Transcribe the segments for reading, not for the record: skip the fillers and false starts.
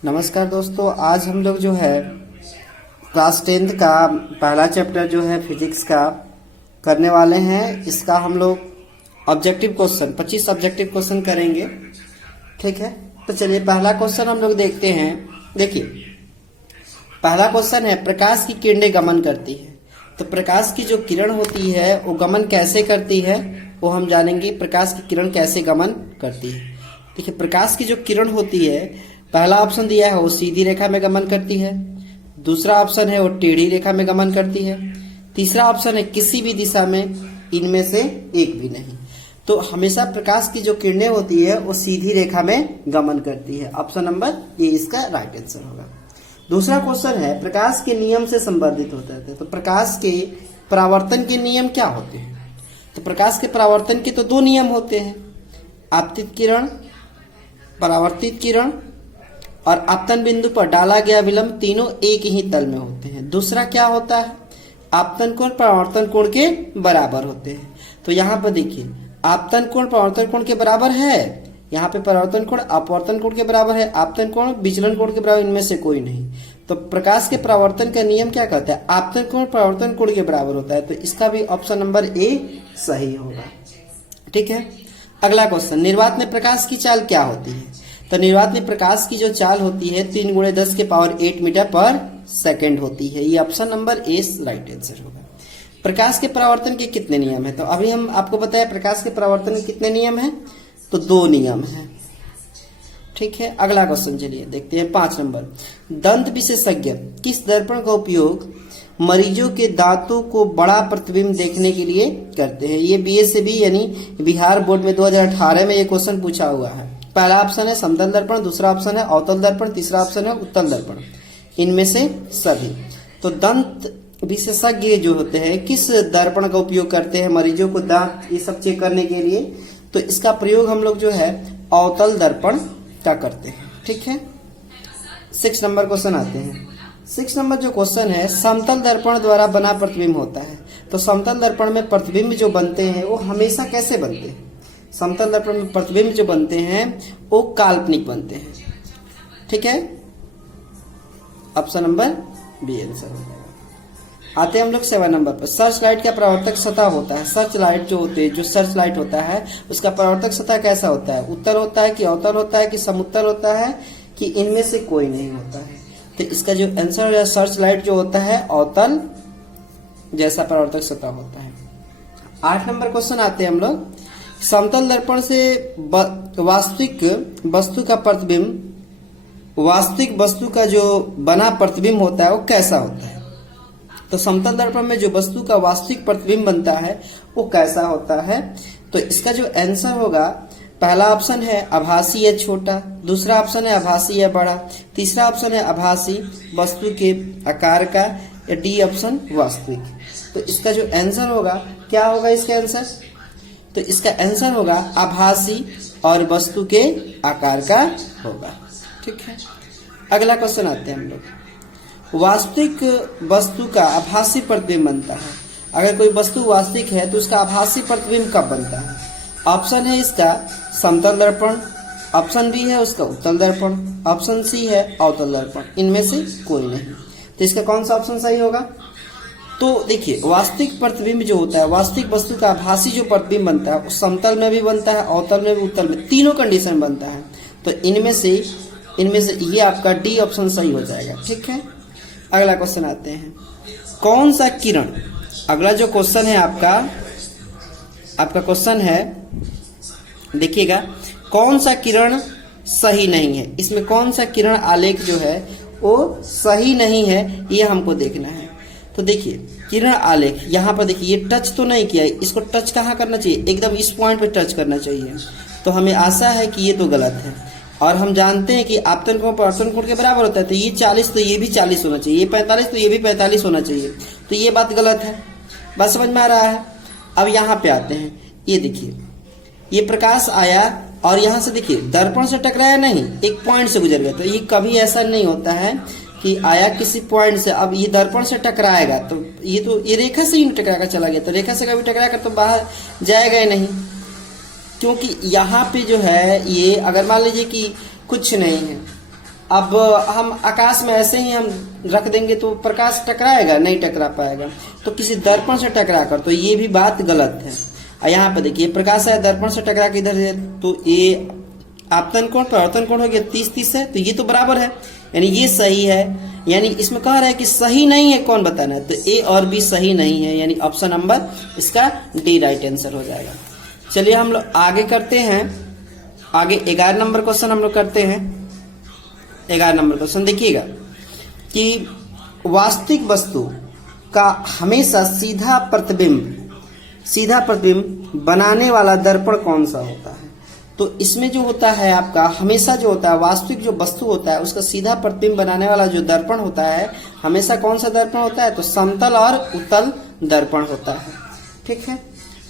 नमस्कार दोस्तों, आज हम लोग जो है क्लास 10th का पहला चैप्टर जो है फिजिक्स का करने वाले हैं। इसका हम लोग ऑब्जेक्टिव क्वेश्चन 25 ऑब्जेक्टिव क्वेश्चन करेंगे। ठीक है, तो चलिए पहला क्वेश्चन हम लोग देखते हैं। देखिए, पहला क्वेश्चन है प्रकाश की किरणें गमन करती है। तो प्रकाश की जो किरण होती है वो गमन कैसे करती है वो हम जानेंगे। प्रकाश की किरण कैसे गमन करती है। देखिए, प्रकाश की जो किरण होती है, पहला ऑप्शन दिया है वो सीधी रेखा में गमन करती है, दूसरा ऑप्शन है वो टेढ़ी रेखा में गमन करती है, तीसरा ऑप्शन है किसी भी दिशा में इनमें से एक भी नहीं। तो हमेशा प्रकाश की जो किरणें होती है वो सीधी रेखा में गमन करती है। ऑप्शन नंबर ये इसका राइट आंसर होगा। दूसरा क्वेश्चन है प्रकाश के नियम से संबंधित होता है। तो प्रकाश के परावर्तन के नियम क्या होते हैं। तो प्रकाश के परावर्तन के तो दो नियम होते हैं, आपतित किरण, परावर्तित किरण और आपतन बिंदु पर डाला गया विलंब, तीनों एक ही तल में होते हैं। दूसरा क्या होता है, आपतन कोण परावर्तन कोण के बराबर होते हैं। तो यहाँ पर देखिए, आपतन कोण परावर्तन कोण के बराबर है, यहाँ पे परावर्तन कोण अपवर्तन कोण के बराबर है, आपतन कोण विचलन कोण के बराबर, इनमें से कोई नहीं। तो प्रकाश के परावर्तन का नियम क्या कहता है, आपतन कोण परावर्तन कोण के बराबर होता है। तो इसका भी ऑप्शन नंबर ए सही होगा। ठीक है, अगला क्वेश्चन, निर्वात में प्रकाश की चाल क्या होती है। तो निर्वात में प्रकाश की जो चाल होती है 3 × 10⁸ मीटर पर सेकेंड होती है। ये option number A right answer होगा। प्रकाश के परावर्तन के कितने नियम है। तो अभी हम आपको बताया प्रकाश के परावर्तन के कितने नियम है, तो 2 नियम है। ठीक है, अगला क्वेश्चन चलिए देखते हैं 5 नंबर, दंत विशेषज्ञ किस दर्पण का उपयोग मरीजों के दांतों को बड़ा प्रतिबिंब देखने के लिए करते हैं। ये BSc यानी बिहार बोर्ड में 2018 में ये क्वेश्चन पूछा हुआ है। पहला ऑप्शन है समतल दर्पण, दूसरा ऑप्शन है अवतल दर्पण, तीसरा ऑप्शन है उत्तल दर्पण, इनमें से सभी। तो दंत विशेषज्ञ जो होते हैं किस दर्पण का उपयोग करते हैं मरीजों को दांत ये सब चेक करने के लिए। तो इसका प्रयोग हम लोग जो है अवतल दर्पण का करते हैं। ठीक है, 6 नंबर क्वेश्चन आते हैं। 6 नंबर जो क्वेश्चन है, समतल दर्पण द्वारा बना प्रतिबिंब होता है। तो समतल दर्पण में प्रतिबिंब जो बनते हैं वो हमेशा कैसे बनते हैं। समतल दर्पण में प्रतिबिंब जो बनते हैं वो काल्पनिक बनते हैं। ठीक है, ऑप्शन नंबर बी आंसर हो जाएगा। आते हैं हम लोग 7 नंबर पर, सर्च लाइट का परावर्तक सतह होता है। सर्च लाइट जो होती है, जो सर्च लाइट होता है उसका परावर्तक सतह कैसा होता है, उत्तल होता है कि अवतल होता है कि समुत्तल होता है कि इनमें से कोई नहीं होता है। तो इसका जो आंसर है, सर्च लाइट जो होता है अवतल जैसा परावर्तक सतह होता है। 8 नंबर क्वेश्चन आते हैं हम लोग, समतल दर्पण से वास्तविक वस्तु का प्रतिबिंब, वास्तविक वस्तु का जो बना प्रतिबिंब होता है वो कैसा होता है। तो समतल दर्पण में जो वस्तु का वास्तविक प्रतिबिंब बनता है वो कैसा होता है। तो इसका जो आंसर होगा, पहला ऑप्शन है आभासी या छोटा, दूसरा ऑप्शन है आभासी या बड़ा, तीसरा ऑप्शन है आभासी वस्तु के आकार का, या डी ऑप्शन वास्तविक। तो इसका जो आंसर होगा क्या होगा, इसका आंसर, तो इसका आंसर होगा आभासी और वस्तु के आकार का होगा। ठीक है, अगला क्वेश्चन आते हैं हम लोग, वास्तविक वस्तु का आभासी प्रतिबिंब बनता है। अगर कोई वस्तु वास्तविक है तो उसका आभासी प्रतिबिंब कब बनता है। ऑप्शन है इसका समतल दर्पण, ऑप्शन बी है उसका उत्तल दर्पण, ऑप्शन सी है अवतल दर्पण, इनमें से कोई नहीं। तो इसका कौन सा ऑप्शन सही होगा। तो देखिए, वास्तविक प्रतिबिंब जो होता है, वास्तविक वस्तु का आभासी जो प्रतिबिंब बनता है वो समतल में भी बनता है, अवतल में भी, उत्तल में, तीनों कंडीशन बनता है। तो इनमें से ये आपका डी ऑप्शन सही हो जाएगा। ठीक है, अगला क्वेश्चन आते हैं, कौन सा किरण, अगला जो क्वेश्चन है आपका क्वेश्चन है, देखिएगा, कौन सा किरण सही नहीं है। इसमें कौन सा किरण आलेख जो है वो सही नहीं है, ये हमको देखना है। तो देखिए, किरण आलेख यहाँ पर देखिए, ये टच तो नहीं किया है, इसको टच कहाँ करना चाहिए, एकदम इस पॉइंट पे टच करना चाहिए। तो हमें आशा है कि ये तो गलत है, और हम जानते हैं कि आपतन कोण परावर्तन कोण के बराबर होता है। तो ये 40 तो ये भी 40 होना चाहिए, ये 45 तो ये भी 45 होना चाहिए। तो ये बात गलत है, बात समझ में आ रहा है। अब यहाँ पे आते हैं, ये देखिए, ये प्रकाश आया और यहाँ से देखिए दर्पण से टकराया नहीं, एक पॉइंट से गुजर गया। तो ये कभी ऐसा नहीं होता है कि आया किसी पॉइंट से, अब ये दर्पण से टकराएगा तो ये रेखा से ही टकरा कर चला गया। तो रेखा से कभी टकरा कर तो बाहर जाएगा ही नहीं, क्योंकि यहाँ पे जो है ये, अगर मान लीजिए कि कुछ नहीं है, अब हम आकाश में ऐसे ही हम रख देंगे तो प्रकाश टकराएगा, नहीं टकरा पाएगा। तो किसी दर्पण से टकरा कर, तो ये भी बात गलत है। और यहाँ पे देखिए प्रकाश है दर्पण से टकरा के इधर है, तो ये आपतन कोण परावर्तन कोण हो गया 30-30 है, तो ये तो बराबर है, यानी ये सही है। यानी इसमें कह रहा है कि सही नहीं है, कौन बताना है, तो ए और बी सही नहीं है, यानी ऑप्शन नंबर इसका डी राइट आंसर हो जाएगा। चलिए हम लोग आगे करते हैं, आगे 11 नंबर क्वेश्चन हम लोग करते हैं। 11 नंबर क्वेश्चन देखिएगा कि वास्तविक वस्तु का हमेशा सीधा प्रतिबिंब बनाने वाला दर्पण कौन सा होता है। तो इसमें जो होता है आपका हमेशा जो होता है वास्तविक जो वस्तु होता है उसका सीधा प्रतिबिंब बनाने वाला जो दर्पण होता है हमेशा कौन सा दर्पण होता है, तो समतल और उत्तल दर्पण होता है। ठीक है,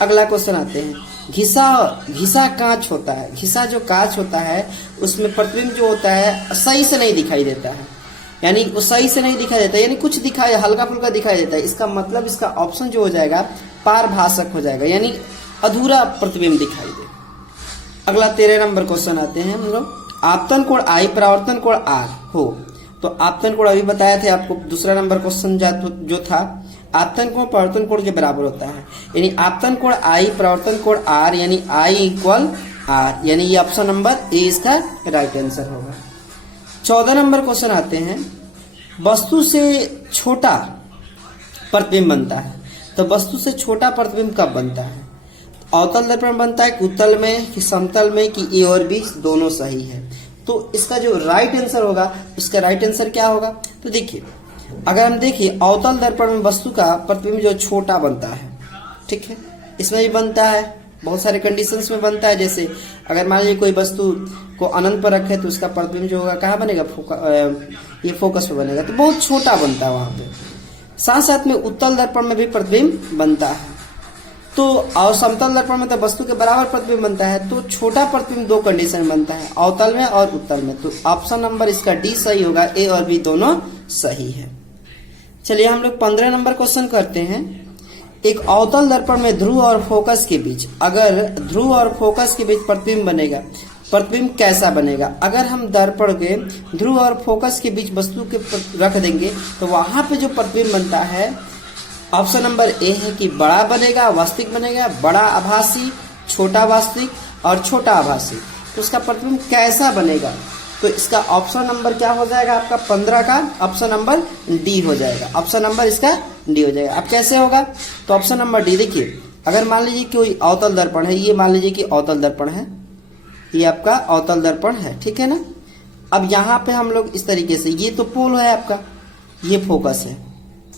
अगला क्वेश्चन आते हैं। घिसा कांच होता है, घिसा जो कांच होता है उसमें प्रतिबिंब जो होता है सही से नहीं दिखाई देता है, यानी वो सही से नहीं दिखाई देता, यानी कुछ दिखाई हल्का फुल्का दिखाई देता है। इसका मतलब इसका ऑप्शन जो हो जाएगा पारभाषक हो जाएगा, यानी अधूरा प्रतिबिंब दिखाई दे। अगला 13 नंबर क्वेश्चन आते हैं हम लोग। आपतन कोण आई परावर्तन कोण आर हो, तो आपतन कोण अभी बताए थे आपको, दूसरा नंबर क्वेश्चन जो था आपतन कोण परावर्तन कोण के बराबर होता है, यानी आपतन कोण आई परावर्तन कोण आर, यानी आई इक्वल आर, यानी ये ऑप्शन नंबर ए इसका राइट आंसर होगा। 14 नंबर क्वेश्चन आते हैं। वस्तु से छोटा प्रतिबिंब बनता है, तो वस्तु से छोटा प्रतिबिंब कब बनता है, अवतल दर्पण बनता है कि उत्तल में कि समतल में कि ए और बी दोनों सही है। तो इसका जो राइट आंसर होगा, इसका राइट आंसर क्या होगा, तो देखिए अगर हम देखिए अवतल दर्पण में वस्तु का प्रतिबिंब जो छोटा बनता है, ठीक है, इसमें भी बनता है, बहुत सारे कंडीशंस में बनता है। जैसे अगर मान लीजिए कोई वस्तु को अनंत पर रखे तो उसका प्रतिबिंब जो होगा कहाँ बनेगा, ये फोकस पे बनेगा, तो बहुत छोटा बनता है वहां पे। साथ साथ में उत्तल दर्पण में भी प्रतिबिंब बनता है, तो और समतल दर्पण में तो वस्तु के बराबर प्रतिबिंब बनता है। तो छोटा प्रतिबिंब दो कंडीशन में बनता है, अवतल में और उत्तल में। तो ऑप्शन नंबर इसका डी सही होगा, ए और बी दोनों सही है। चलिए हम लोग 15 नंबर क्वेश्चन करते हैं। एक अवतल दर्पण में ध्रुव और फोकस के बीच, अगर ध्रुव और फोकस के बीच प्रतिबिंब बनेगा, प्रतिबिंब कैसा बनेगा। अगर हम दर्पण के ध्रुव और फोकस के बीच वस्तु के रख देंगे तो वहां पे जो प्रतिबिंब बनता है ऑप्शन नंबर ए है कि बड़ा बनेगा, वास्तविक बनेगा, बड़ा आभासी, छोटा वास्तविक और छोटा आभासी। तो उसका प्रतिबिंब कैसा बनेगा, तो इसका ऑप्शन नंबर क्या हो जाएगा आपका 15 का ऑप्शन नंबर डी हो जाएगा। ऑप्शन नंबर इसका डी हो जाएगा। अब कैसे होगा, तो ऑप्शन नंबर डी देखिए, अगर मान लीजिए कोई अवतल दर्पण है, ये मान लीजिए कि अवतल दर्पण है, ये आपका अवतल दर्पण है, ठीक है ना। अब यहाँ पे हम लोग इस तरीके से, ये तो पोल है आपका, ये फोकस है,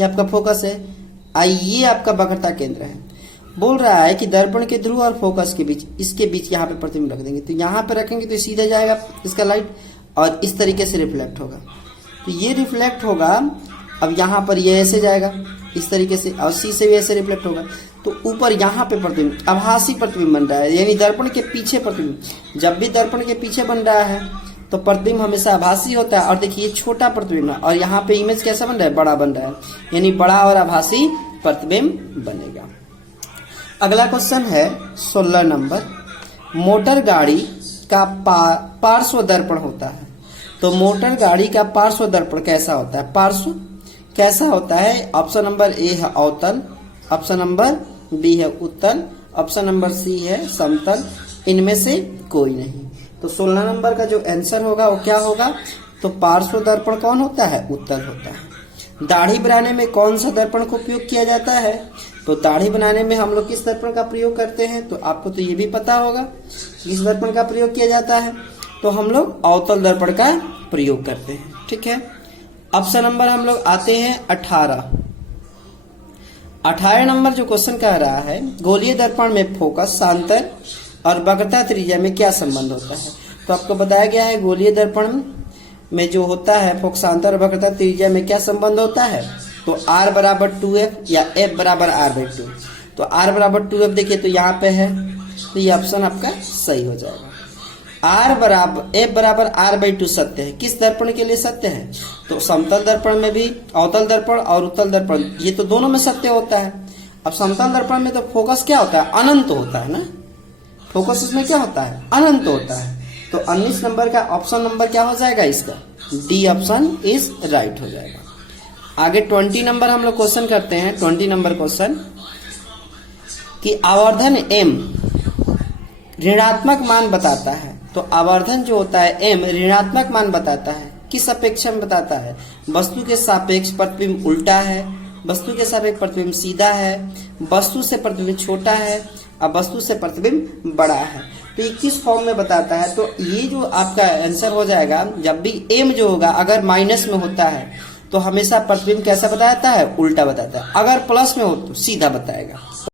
ये आपका फोकस है, ये आपका वक्रता केंद्र है। बोल रहा है कि दर्पण के ध्रुव और फोकस के बीच, इसके बीच यहाँ पे प्रतिबिंब रख देंगे, तो यहाँ पे रखेंगे तो सीधा जाएगा इसका लाइट और इस तरीके से रिफ्लेक्ट होगा, तो ये रिफ्लेक्ट होगा। अब यहाँ पर ये ऐसे जाएगा इस तरीके से और सी से भी ऐसे रिफ्लेक्ट होगा, तो ऊपर यहाँ पे प्रतिबिंब आभासी प्रतिबिंब बन रहा है, यानी दर्पण के पीछे प्रतिबिंब। जब भी दर्पण के पीछे बन रहा है तो प्रतिबिंब हमेशा आभासी होता है। और देखिए छोटा प्रतिबिंब है और यहाँ पे इमेज कैसा बन रहा है, बड़ा बन रहा है, यानी बड़ा और आभासी प्रतिबिंब बनेगा। अगला क्वेश्चन है 16 नंबर। मोटर गाड़ी का पार्श्व दर्पण होता है, तो मोटर गाड़ी का पार्श्व दर्पण कैसा होता है, पार्श्व कैसा होता है। ऑप्शन नंबर ए है अवतल, ऑप्शन नंबर बी है उत्तल, ऑप्शन नंबर सी है समतल, इनमें से कोई नहीं। तो 16 नंबर का जो आंसर होगा वो क्या होगा, तो पार्श्व दर्पण कौन होता है, उत्तल होता है। दाढ़ी बनाने में कौन सा दर्पण का उपयोग किया जाता है, तो दाढ़ी बनाने में हम लोग किस दर्पण का प्रयोग करते हैं, तो आपको तो ये भी पता होगा किस दर्पण का प्रयोग किया जाता है, तो हम लोग अवतल दर्पण का प्रयोग करते हैं, ठीक है। ऑप्शन नंबर हम लोग आते हैं 18 नंबर जो क्वेश्चन कह रहा है, गोलीय दर्पण में फोकस, सांतर और वक्रता त्रिज्या में क्या संबंध होता है। तो आपको बताया गया है गोलीय दर्पण में जो होता है फोकसांतर और वक्रता त्रिज्या में क्या संबंध होता है, तो R बराबर 2F या F बराबर R/2। तो R बराबर 2F देखिए तो यहाँ पे है, तो ये ऑप्शन आपका सही हो जाएगा। F बराबर R/2 सत्य है, किस दर्पण के लिए सत्य है, तो समतल दर्पण में भी, अवतल दर्पण और उत्तल दर्पण, ये तो दोनों में सत्य होता है। अब समतल दर्पण में तो फोकस क्या होता है, अनंत होता है ना, फोकस इसमें क्या होता है, अनंत होता है। तो 19 नंबर का ऑप्शन नंबर क्या हो जाएगा इसका, डी ऑप्शन इज राइट हो जाएगा। आगे 20 नंबर हम लोग क्वेश्चन करते हैं। 20 नंबर क्वेश्चन कि आवर्धन m ऋणात्मक मान बताता है। तो आवर्धन जो होता है m ऋणात्मक मान बताता है, किस अपेक्ष में बताता है? वस्तु के सापेक्ष प्रतिबिंब उल्टा है, वस्तु के सापेक्ष प्रतिबिंब सीधा है, वस्तु से प्रतिबिंब छोटा है और वस्तु से प्रतिबिंब बड़ा है। तो ये किस फॉर्म में बताता है? तो ये जो आपका आंसर हो जाएगा, जब भी m जो होगा अगर माइनस में होता है तो हमेशा प्रतिबिंब कैसा बताता है? उल्टा बताता है। अगर प्लस में हो तो सीधा बताएगा।